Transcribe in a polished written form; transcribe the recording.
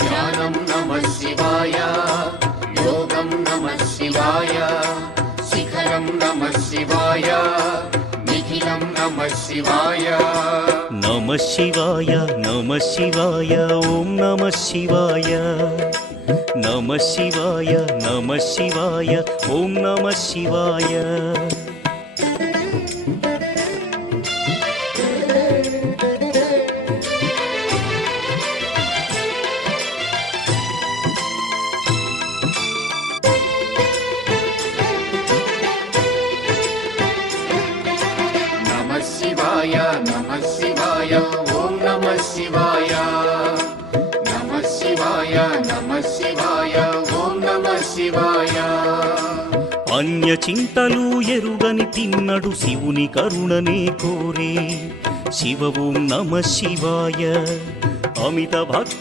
ధ్యానం నమః శివాయ, యోగం నమః శివాయ, శిఖరం నమః శివాయ, నిఖిలం నమః శివాయ. నమః శివాయ నమః శివాయ ఓం నమః శివాయ. నమః శివాయ నమః శివాయ ఓం నమః శివాయ. నమః శివాయ నమః శివాయ ఓం నమః శివాయ. నమః శివాయ నమః శివాయ ఓం నమః శివాయ. అన్య చింతలు ఎరుగని తిన్నడు శివుని కరుణనే కోరే. శివ ఓం నమః శివాయ. అమిత భక్తి